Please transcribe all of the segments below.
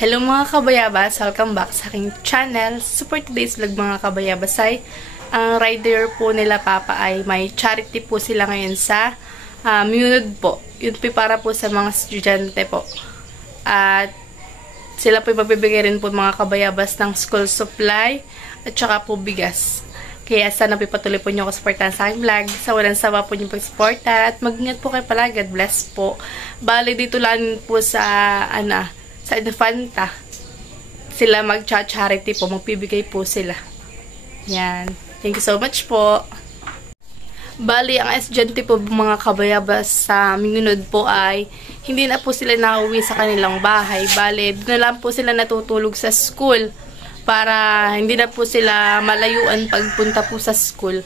Hello mga kabayabas, welcome back sa aking channel. For today's vlog mga kabayabas ay ang rider po nila Papa ay may charity po sila ngayon sa Munod po. Yun po para po sa mga estudyante po. At sila po magbibigay rin po mga kabayabas ng school supply at saka po bigas. Kaya sana po patuloy po nyo ako supportan sa aking vlog. Sa walang sawa po nyo pag-supporta at mag-ingat po kayo pala. God bless po. Bali dito lang po sa sa Infanta. Sila mag-charity po. Magpibigay po sila. Yan. Thank you so much po. Bali, ang estudyante po mga kabayabas sa Minunod po ay hindi na po sila nauwi sa kanilang bahay. Bali, doon na lang po sila natutulog sa school para hindi na po sila malayuan pagpunta po sa school.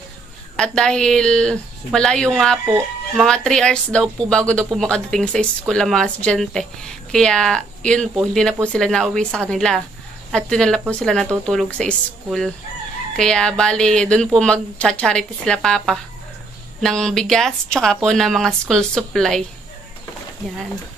At dahil malayo nga po, mga 3 hours daw po bago daw po makadating sa school ang mga estudyante. Kaya, yun po, hindi na po sila nauwi sa kanila. At doon na po sila natutulog sa school. Kaya, bali, doon po mag-charity sila Papa ng bigas, tsaka po ng mga school supply. Yan.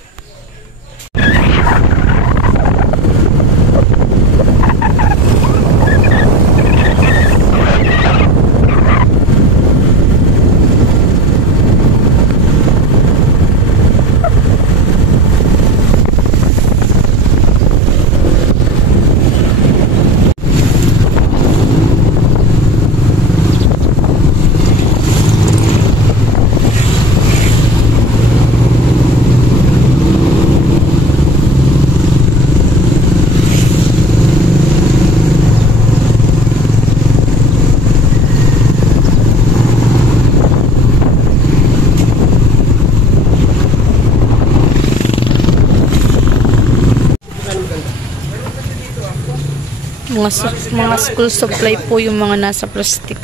Mga school supply po yung mga nasa plastic.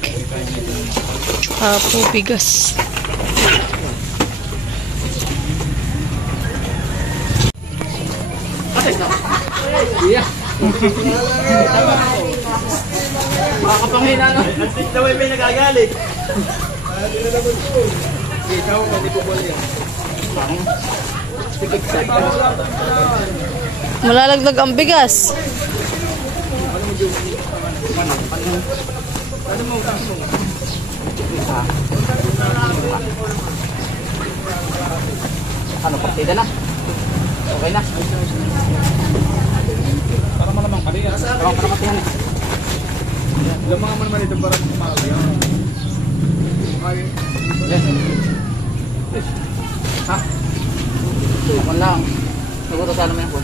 Tsaka po bigas. Makapanghina no? At na may nagagalit. Ikaw, hindi po bali yan. Malalaglag ang bigas. Ano, partida na? Okay na? Para malamang kali yan. Para matihan eh. Lamang naman ito para kumali yan. Yes. Ha? Ako lang. Siguro sana may ako.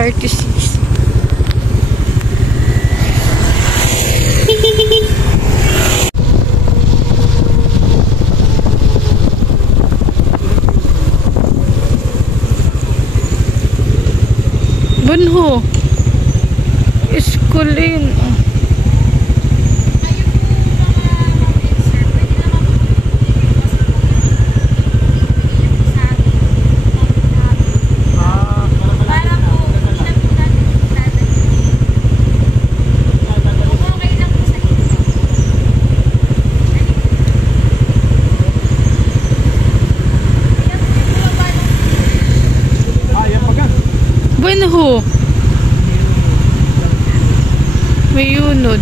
36. Bunho. Iskulin. Bunho. May yunod.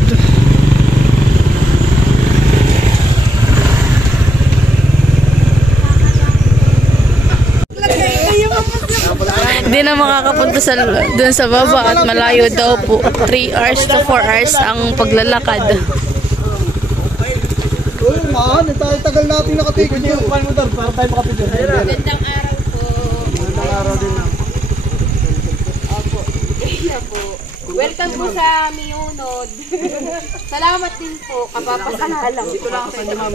Hindi na makakapunta dun sa baba at malayo daw po. 3 hours to 4 hours ang paglalakad. Oo, man. Tagal natin nakatigil dito. Para tayo makapigil. Magandang araw po. Magandang araw din na. Opo. Kaya po. Welcome po sa Miyunod. Salamat din po. Kapapasalalang. Dito lang sa inyo, ma'am.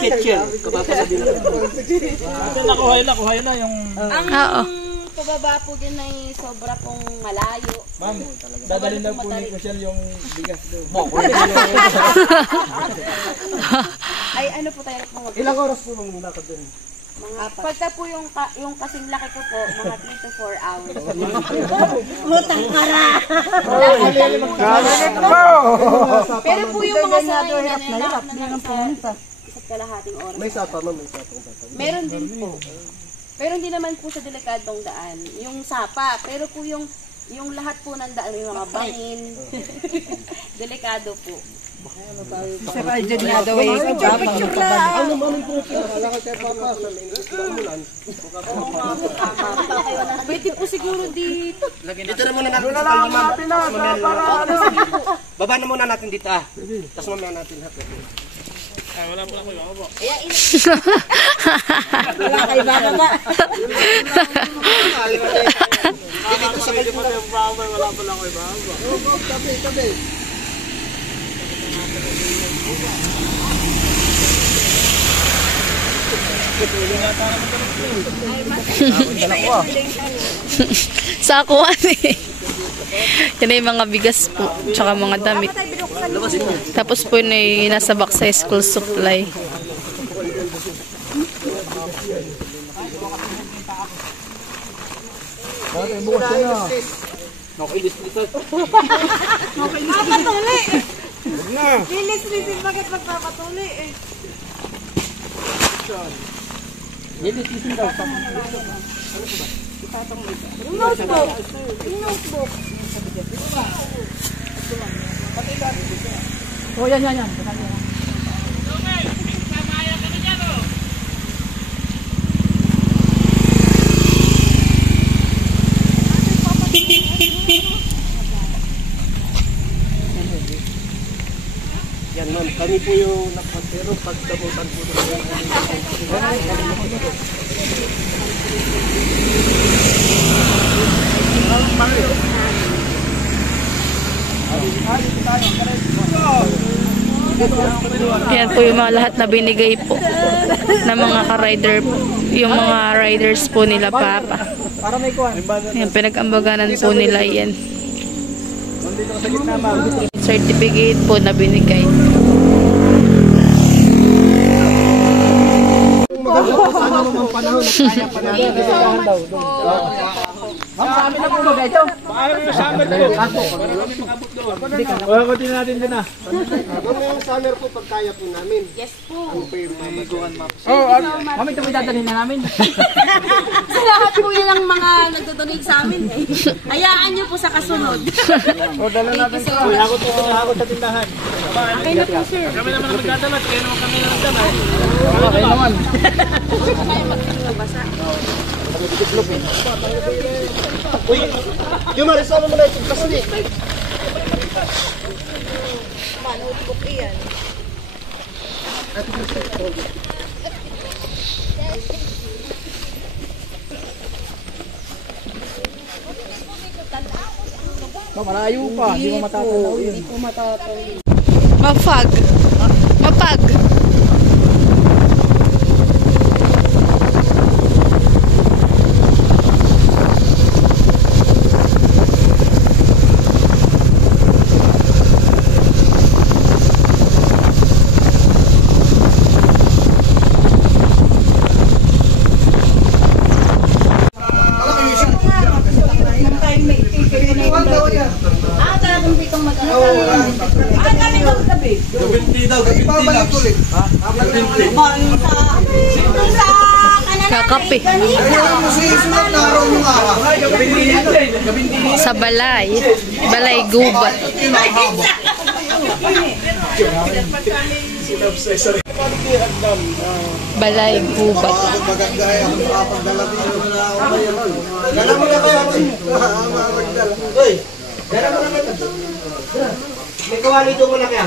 Kitchen. Kapapasabihin lang. Nakuha na yung... Ang pababa po din ay sobra pong malayo. Ma'am, dadalhin lang po ni Michelle yung bigas doon. Ay ano po tayo po mag- Ilang oras po mong lakad doon? Pagka po yung kasing laki ko po, mga 3 to 4 hours. Pero po yung mga sakin na nilak na sa isa't kalahating oras. May sapa, ma'am. May sapa. Meron din po. Pero hindi naman po sa delikadong daan. Yung sapa, pero po yung lahat po ng daan, yung mga bangin. Delikado po. Sa budget nga daw ay pagpapalik. Ano man po siya? Wala ka tayo papa sa umulan. Pwede po siguro dito. Dito na muna natin sa kalye, ma'am. Baba na muna natin dito, ah. Tapos mamaya natin hapit. Ay, wala po ako ibaba po. Wala kayo bababa. Dito sa kalye, wala po lang ako ibaba. Tabi. Sakuan eh. Yan ay mga bigas po. Tsaka mga damit. Tapos po yun ay nasa box sa school supply. Papatuli. Lilis-lisin bakit magpapatuli eh. Yung notebook. Oh, yan. Yan, ma'am. Kami po yung nakapero pagdabutan po doon. Yan po yung mga lahat na binigay po ng mga ka-rider po. Yung mga riders po nila Papa. Para may kuhan. Yan, pinag-ambaganan po nila yan. Nandito sa gitna, ma'am. Certificate po na binigay. Maganda po sana naman panahon. Kaya pa natin. Ma'am, sa amin na po ba ito? Sa summer po. Wala ko din natin din ah. Ano yung summer po pag kaya po namin? Yes po. Ma'am, ito may dadalhin na namin. Sa lahat po yun ang mga nagdodonate sa amin eh. Hayaan nyo po sa kasunod. O, dala natin ito. Ako sa tindahan. Okay na po sir. Kami naman magdadala. Kaya naman kami nagdala. Okay naman. Kaya magbasa. Uy, yung marisama mo na itong kasi. Notebook yan. Malayo pa, hindi mo matatanaw yun. Hindi po matataw. Mapag. Mapag. Talagang ditong mag-aral. Gabinti daw, gabinti lang. Kakape. Sa balay. Balay gubat. Balay gubat. Dala mo na kaya. Uy, dala mo na kaya. May kawali doon mo na kaya.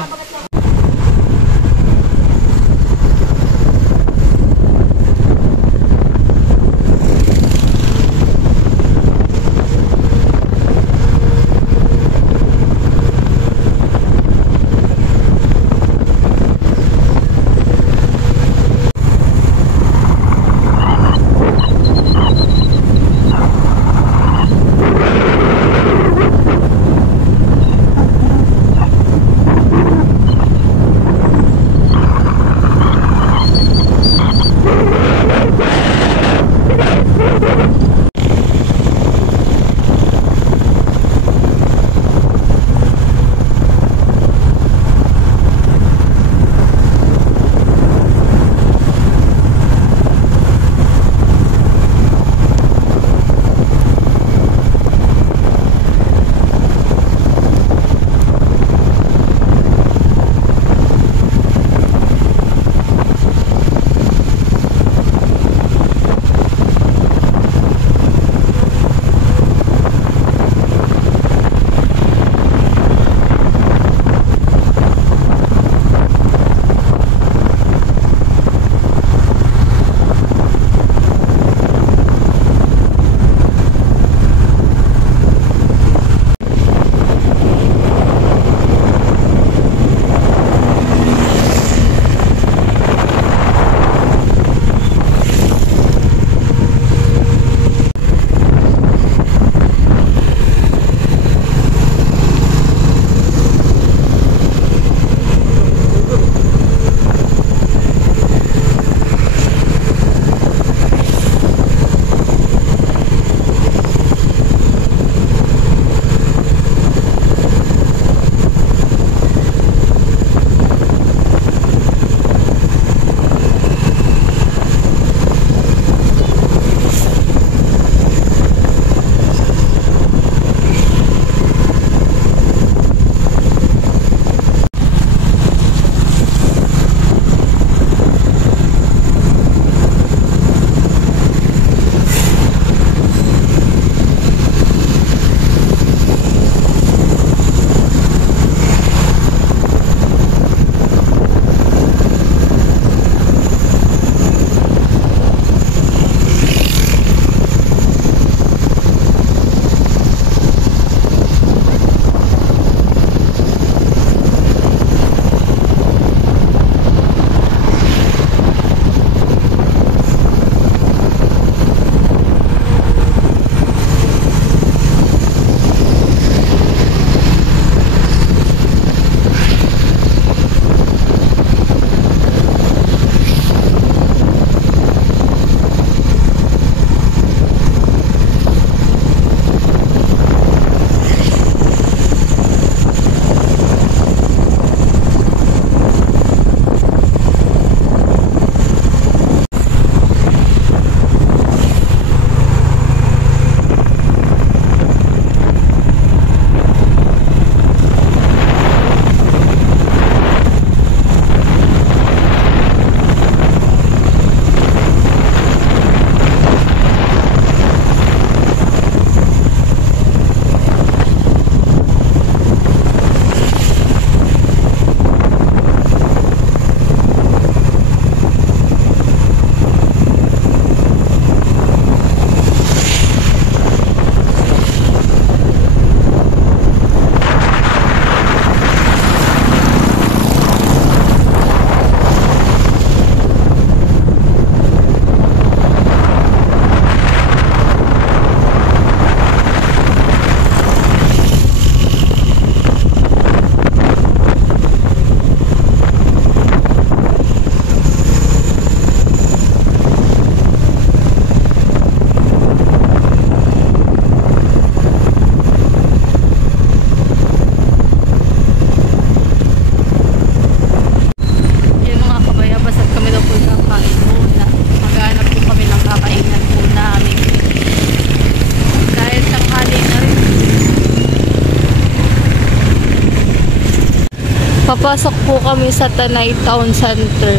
Papasok po kami sa Tanay Town Center.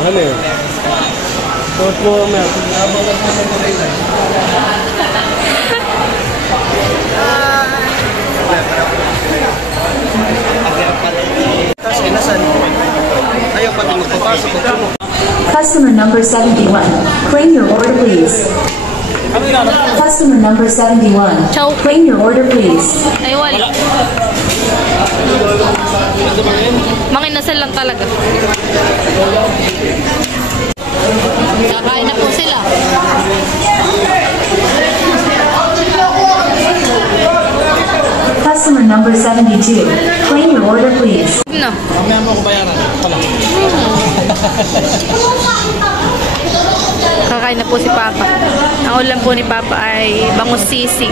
Ano yun? Tapos mo mamaya, habang tapos inasan mo. Ayaw pa din magpapasok. Customer number 71. Claim your order, please. Customer number 71. Ciao. Claim your order, please. Ay, wala. Manginasal lang talaga. Kakain na po sila. Customer number 72. Claim your order, please. No. Mamaya mo ako bayaran. Pala. Kakain na po si Papa. Ang ulam po ni Papa ay bangus sisig.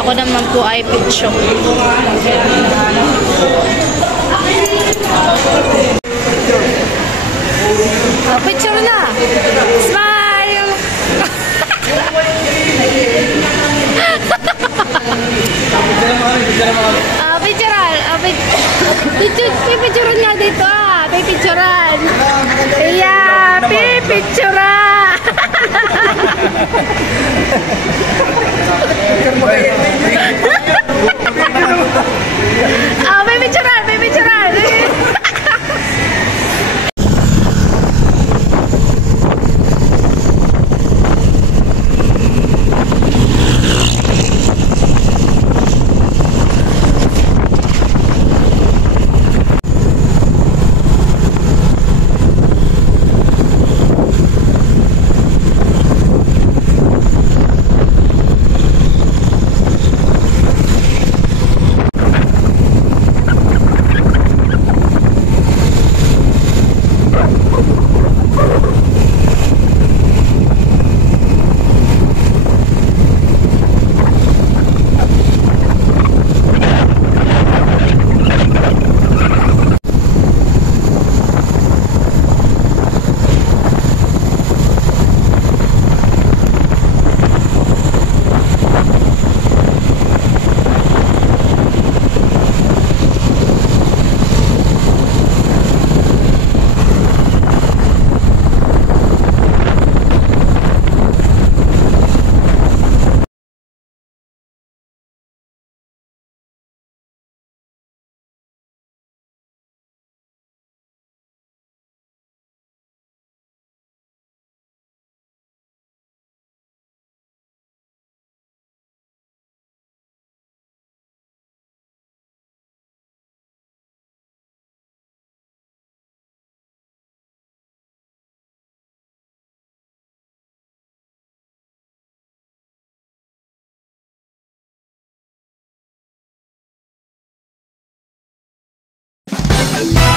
Ako naman po ay pitso. Oh, picture na! Smile! Picturean! Pipicturean nga dito ah! Pipicturean! Yeah! Pipicturean! Pipicturean! Pipicturean! Bye.